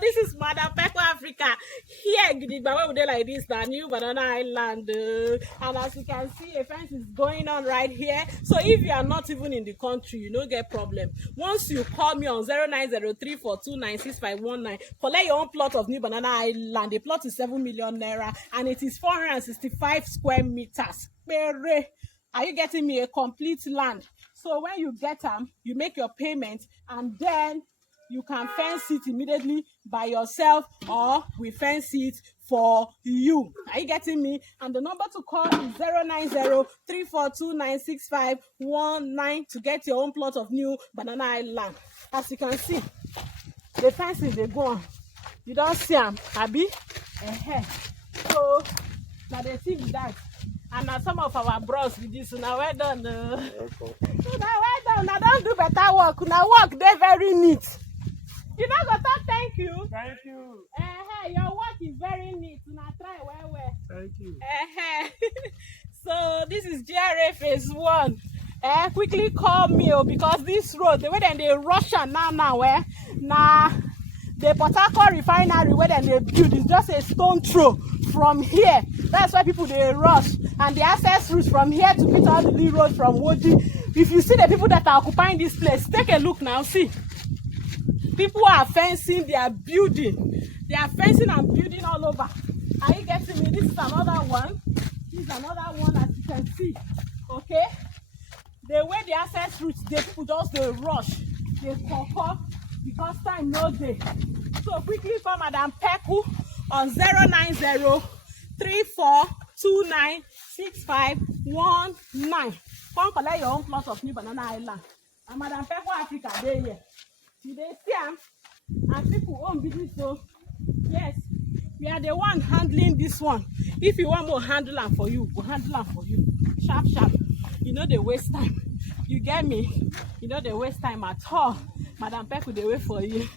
this is Madam Peco Africa. Here, Gidigba, where like this, the new Banana Highland. And as you can see, a fence is going on right here. So if you are not even in the country, you don't get problem. Once you call me on 0903429659, collect your own plot of new Banana Highland. The plot is 7 million naira and it is 465 square meters. Are you getting me? A complete land. So when you get them, you make your payment and then you can fence it immediately by yourself or we fence it for you. Are you getting me? And the number to call is 09034296519 to get your own plot of new Banana Highland. As you can see, the fences they go on. You don't see them, Abi? So now they see that. And now some of our bros with this, now well done. Now well done. Now don't do better work. Now work, they're very neat. You not gonna talk thank you. Thank you. Your work is very neat. Now try well. Thank you. So this is GRA phase 1. Quickly call me because this road, the way that they rush now, now the Port-Harcourt refinery where they build is just a stone throw from here. That's why people they rush. And the access route from here to Odili Road from Woji. If you see the people that are occupying this place, take a look now. See, people are fencing, they are building. They are fencing and building all over. Are you getting me? This is another one. This is another one, as you can see. Okay? The way the access route, the people just they rush. They cover because time no day. So quickly call Madam Peku on 09034296519. Come collect your own plot of new Banana Highland. And Madam Peku Africa, they here. You they see them and people own business. So yes, we are the one handling this one. If you want more handle them for you, we'll handle them for you. Sharp. You know they waste time. You get me? You know they waste time at all. Madam Peku, they wait for you.